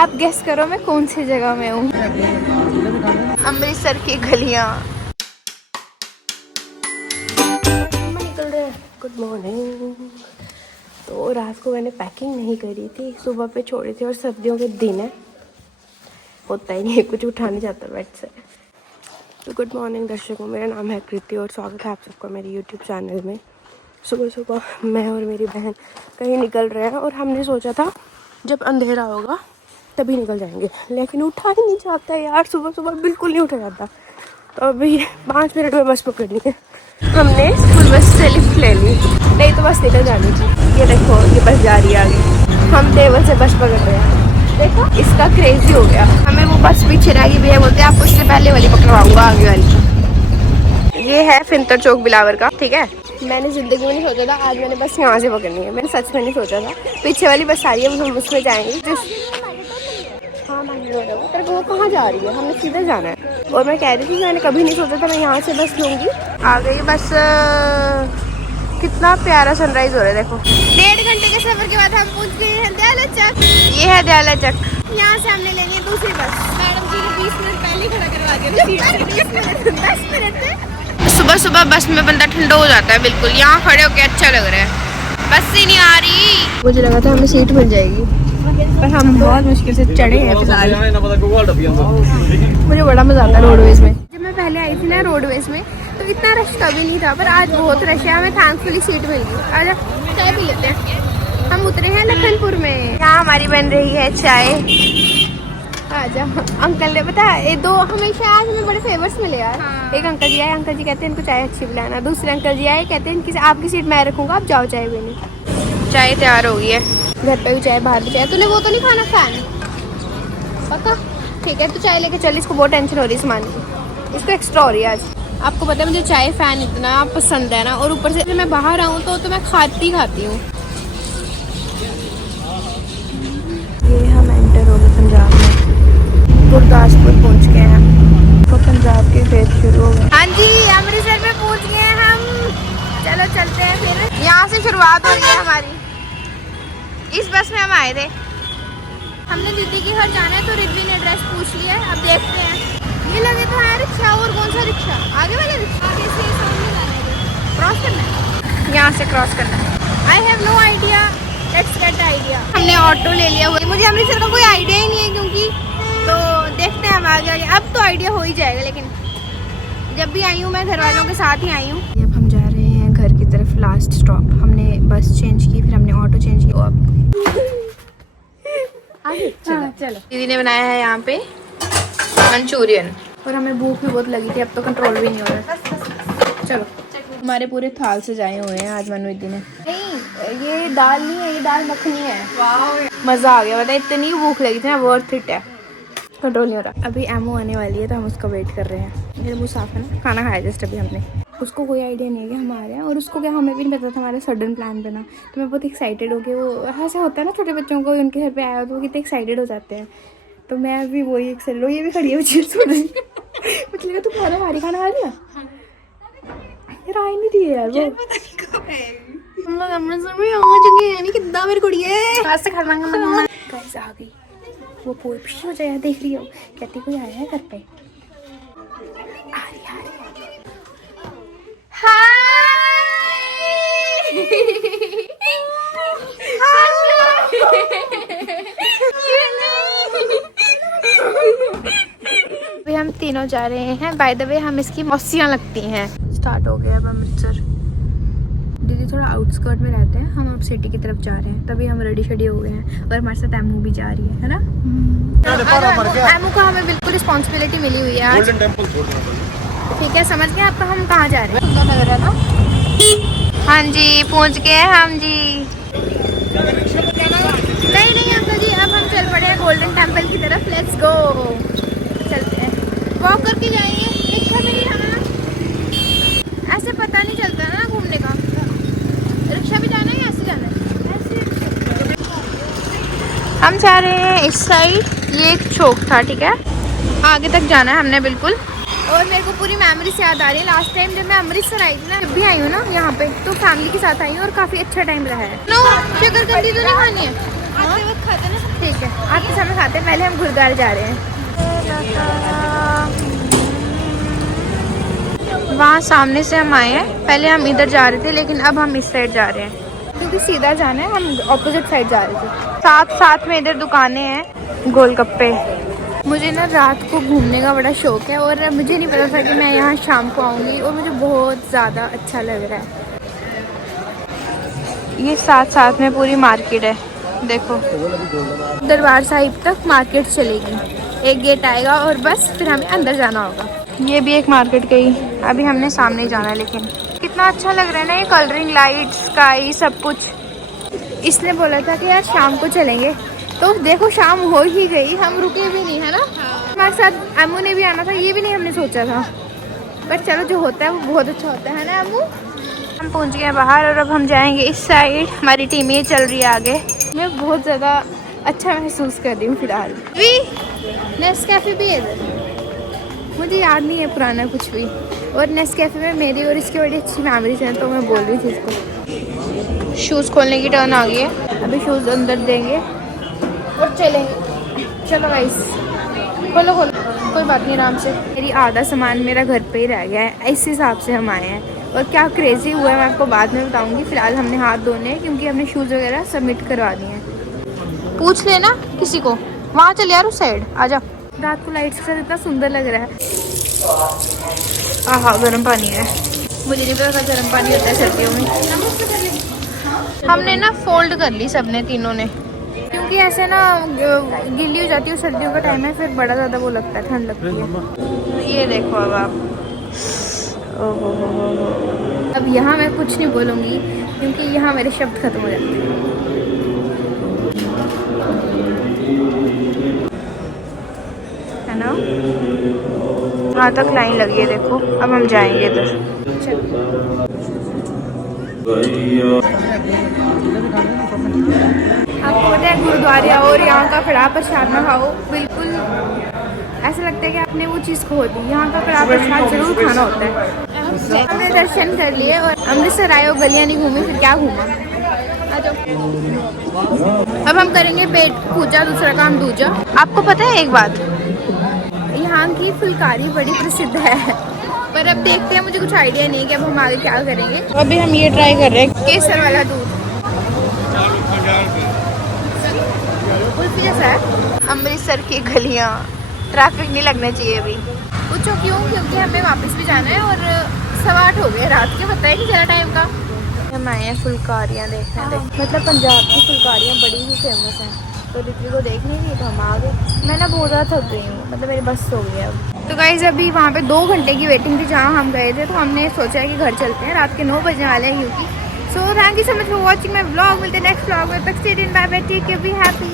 आप गेस करो मैं कौन सी जगह में हूँ। अमृतसर की गलियाँ। निकल रहे हैं। Good morning. तो रात को मैंने पैकिंग नहीं करी थी, सुबह पे छोड़ी थी, और सर्दियों के दिन है, होता ही नहीं है कुछ, उठा नहीं जाता बेड से। तो गुड मॉर्निंग दर्शकों, मेरा नाम है कृति और स्वागत है आप सबका मेरे यूट्यूब चैनल में। सुबह सुबह मैं और मेरी बहन कहीं निकल रहे हैं और हमने सोचा था जब अंधेरा होगा तभी निकल जाएंगे, लेकिन उठा ही नहीं जाता है यार, सुबह सुबह बिल्कुल नहीं उठा जाता। तो अभी 5 मिनट में बस पकड़नी है। हमने स्कूल बस से लिफ्ट ले ली, नहीं तो बस निकल जानी थी। ये देखो ये बस जा रही है आगे, हम टेबल से बस पकड़ रहे हैं। देखो इसका क्रेजी हो गया, हमें वो बस पीछे रह गई, भैया बोलते आपको इससे पहले वाली पकड़वाऊंगा, आगे वाली। ये है फिंतर चौक बिलावर का, ठीक है। मैंने जिंदगी में नहीं सोचा था आज मैंने बस यहाँ से पकड़नी है, मैंने सच में नहीं सोचा था। पीछे वाली बस आ रही है, हम उसमें जाएंगे। हाँ तेरे को वो कहाँ जा रही है, हमने सीधा जाना है। और मैं कह रही थी मैंने कभी नहीं सोचा था मैं यहाँ से बस लूँगी। आ गई बस। कितना प्यारा सनराइज हो रहा है देखो। 1.5 घंटे के सफर के बाद हम पहुंच गए हैं दयाला चक। ये है दयाला चक। यहाँ से हमने लेनी है दूसरी बस। मैडम जी ने 20 मिनट पहले खड़ा करवा दिया। 10 मिनट। सुबह सुबह बस में बंदा ठंडा हो जाता है बिल्कुल, यहाँ खड़े होके अच्छा लग रहा है। बस ही नहीं आ रही। मुझे लगा था हमें सीट मिल जाएगी पर हम बहुत मुश्किल से चढ़े हैं फिलहाल। मुझे बड़ा मजा आता है रोडवेज में। जब मैं पहले आई थी ना रोडवेज में तो इतना रश कभी नहीं था, पर आज बहुत रश है। हमें थैंकफुली सीट मिल गई। आजा चाय पी लेते हैं। हम उतरे हैं लखनपुर में, यहाँ हमारी बन रही है चाय। आजा। अंकल ने पता है ये दो हमेशा आज हमें बड़े फेवर्स मिले यार। हाँ। एक अंकल जी आए, अंकल जी कहते हैं इनको चाय अच्छी पिलाना। दूसरे अंकल जी आए, कहते हैं इनकी आपकी सीट मैं रखूंगा, आप जाओ चाय पीने। चाय तैयार हो गई है, घर पे भी चाय बाहर भी चाय। तूने वो तो नहीं खाना फैन पता? ठीक है तू चाय लेके चल, इसको बहुत टेंशन हो रही है सामान की, इसको एक्स्ट्रा हो रही है आज। आपको पता है मुझे चाय फैन इतना पसंद है ना, और ऊपर से मैं बाहर आऊँ तो मैं खाती हूँ। ये हम एंटर हो गए पंजाब में, गुरदासपुर पहुंच गए हैं, तो पंजाब की फेज शुरू हो गई। हाँ जी अमृतसर में पहुंच गए हैं हम। चलो चलते हैं फिर, यहाँ से शुरुआत हो रही है हमारी। इस बस में हम आए थे, हमने दीदी के घर जाना है तो रिद्वी ने एड्रेस पूछ लिया है, अब देखते हैं। ये लगे तो है रिक्शा, और कौन सा रिक्शा? आगे वाले रिक्शा। आगे से सामने जाना है, क्रॉस करना है, यहाँ से क्रॉस करना है। I have no idea, let's get idea. हमने ऑटो ले लिया हुआ है, मुझे अमृतसर का कोई आइडिया ही नहीं है क्योंकि, तो देखते हैं हम आगे आगे। अब तो आइडिया हो ही जाएगा, लेकिन जब भी आई हूँ मैं घर वालों के साथ ही आई हूँ। अब हम जा रहे हैं घर की तरफ, लास्ट स्टॉप। हमने बस चेंज की, फिर हमने ऑटो चेंज की। अब चलो। दीदी ने बनाया है यहाँ पे मंचूरियन, और हमें भूख भी बहुत लगी थी, अब तो कंट्रोल भी नहीं हो रहा। चलो हमारे पूरे थाल से जाए हुए हैं आज मनु दीदी ने। नहीं ये दाल नहीं है, ये दाल मखनी है। मज़ा आ गया, पता है इतनी भूख लगी थी ना, वर्थ इट है, कंट्रोल नहीं हो रहा। अभी एमओ आने वाली है तो हम उसका वेट कर रहे हैं। मेरे मुँह साफ है ना, खाना खाया जस्ट अभी हमने। उसको कोई आइडिया नहीं है कि हम आ रहे हैं, और उसको क्या हमें भी नहीं पता था हमारा सडन प्लान बना। तो मैं बहुत एक्साइटेड हो गई। वो ऐसा होता है ना छोटे बच्चों को, उनके घर पे आया तो वो कितने एक्साइटेड हो जाते हैं। तो मैं भी वही एक्साइटेड हूँ। ये भी खड़ी है चीज सुन रही मतलब तू खाना खा रही है यार, आई नहीं रही है यार वो। हम लोग अमृतसर में आ चुके हैं, कितना मेरी कुड़ी है आज से खाना गाइस आ गई। वो पूरी खुशी हो जाए, देख रही हो कहती कोई आया है घर पे। आ रही अभी हम तीनों जा रहे हैं। बाय द वे हम इसकी मौसियाँ लगती हैं। स्टार्ट हो गया अब अमृतसर। दीदी थोड़ा आउटस्कर्ट में रहते हैं, हम अब सिटी की तरफ जा रहे हैं, तभी हम रेडी शेडी हो गए हैं। और हमारे साथ एमू भी जा रही है ना। एमू को हमें बिल्कुल रिस्पॉन्सिबिलिटी मिली हुई है आज। ठीक है समझ गए आपका हम कहाँ जा रहे हैं। सुंदर लग रहा है ना। हाँ जी पहुँच गए हम जी। नहीं अंकल जी, अब हम चल पड़े हैं गोल्डन टेम्पल की तरफ। लेट्स गो, चलते हैं। वॉक करके जाएंगे, रिक्शा में नहीं जाना, ऐसे पता नहीं चलता ना घूमने का। रिक्शा भी जाना है, ऐसे जाना है। हम जा रहे हैं इस साइड, ये एक चौक था, ठीक है, आगे तक जाना है हमने बिल्कुल। और मेरे को पूरी मेमोरीज याद आ रही है। लास्ट टाइम जब मैं अमृतसर आई थी ना, जब भी आई हूँ ना यहाँ पे, तो फैमिली के साथ आई हूँ और काफी अच्छा टाइम रहा है। नो शकरकंदी तो नहीं खानी है। आते वक्त खाते ना। ठीक है, आते समय खाते हैं। पहले हम गुरुद्वारे जा रहे हैं। वहाँ सामने से हम आए हैं, पहले हम इधर जा रहे थे लेकिन अब हम इस साइड जा रहे हैं क्योंकि सीधा जाना है। हम ऑपोजिट साइड जा रहे थे। साथ साथ में इधर दुकानें हैं, गोलगप्पे। मुझे ना रात को घूमने का बड़ा शौक है और मुझे नहीं पता था कि मैं यहाँ शाम को आऊँगी और मुझे बहुत ज़्यादा अच्छा लग रहा है। ये साथ साथ में पूरी मार्केट है, देखो। दरबार साहिब तक मार्केट चलेगी, एक गेट आएगा और बस फिर हमें अंदर जाना होगा। ये भी एक मार्केट गई, अभी हमने सामने जाना है। लेकिन कितना अच्छा लग रहा है ना ये कलरिंग लाइट, स्काई, सब कुछ। इसने बोला था कि यार शाम को चलेंगे, तो देखो शाम हो ही गई, हम रुके भी नहीं, है ना। हमारे साथ अम्मू ने भी आना था, ये भी नहीं हमने सोचा था, पर चलो जो होता है वो बहुत अच्छा होता है ना अम्मू। हम पहुंच गए बाहर और अब हम जाएंगे इस साइड। हमारी टीम ये चल रही है आगे। मैं बहुत ज़्यादा अच्छा महसूस कर रही हूँ फिलहाल। नेस्कैफे भी है इधर, मुझे याद नहीं है पुराना कुछ भी। और नेस्कैफे में मेरी और इसकी बड़ी अच्छी मेमोरीज हैं, तो मैं बोल रही थी इसको। शूज़ खोलने की टर्न आ गई है, अभी शूज़ अंदर देंगे और चलेंगे। चलो गाइस, खोलो खोलो, कोई बात नहीं, आराम से। मेरी आधा सामान मेरा घर पे ही रह गया है, इस हिसाब से हम आए हैं। और क्या क्रेज़ी हुआ है मैं आपको बाद में बताऊंगी। फिलहाल हमने हाथ धोने हैं क्योंकि हमने शूज़ वगैरह सबमिट करवा दिए हैं। पूछ लेना किसी को, वहाँ चल यार उस साइड, आ जा। रात को लाइट्स के साथ इतना सुंदर लग रहा है। आहा, गर्म पानी है। मुझे नहीं पता था गर्म पानी होता है सर्दियों में। हमने ना फोल्ड कर ली सबने, तीनों ने, क्योंकि ऐसे ना गिल्ली हो जाती है। सर्दियों का टाइम है, फिर बड़ा ज़्यादा वो लगता है, ठंड लगती है। ये देखो अब आप, ओहो। अब यहाँ मैं कुछ नहीं बोलूँगी क्योंकि यहाँ मेरे शब्द खत्म हो जाते हैं। है ना, वहाँ तक लाइन लगी है, देखो। अब हम जाएंगे इधर। आपको पता है गुरुद्वारे आओ और यहाँ का कड़ा प्रसाद ना खाओ, बिल्कुल ऐसा लगता है कि आपने वो चीज़ खो दी। यहाँ का कड़ा प्रसाद जरूर खाना होता है। हमने दर्शन कर लिए और अमृतसर आए और गलियाँ नहीं घूमी, फिर क्या घूमा। आ जाओ। अब हम करेंगे पेट पूजा, दूसरा काम दूजा। आपको पता है एक बात, यहाँ की फुलकारी बड़ी प्रसिद्ध है, पर अब देखते हैं। मुझे कुछ आइडिया नहीं कि अब हम आगे क्या करेंगे। अभी हम ये ट्राई कर रहे हैं केसर वाला दूध, कुल्फी जैसा है। अमृतसर की गलियाँ, ट्रैफिक नहीं लगना चाहिए अभी। पूछो क्यों? क्योंकि हमें वापस भी जाना है और 8:15 हो गए रात के, पता ही नहीं चला टाइम का। हम आए हैं फुलकारियाँ देखने। मतलब पंजाब की फुलकारियाँ बड़ी ही फेमस हैं, तो ऋत्वी को देख नहीं गई तो हम आ गए। मैं ना बहुत ज़्यादा थक गई हूँ, मतलब मेरी बस हो गई है अब। तो गाइस अभी वहाँ पे 2 घंटे की वेटिंग थी जहाँ हम गए थे, तो हमने सोचा है कि घर चलते हैं। रात के 9 बजने वाले हैं क्योंकि। So thank you so much for watching my vlog. मिलते हैं नेक्स्ट व्लॉग में। तक stay in, bye bye, take care, be happy.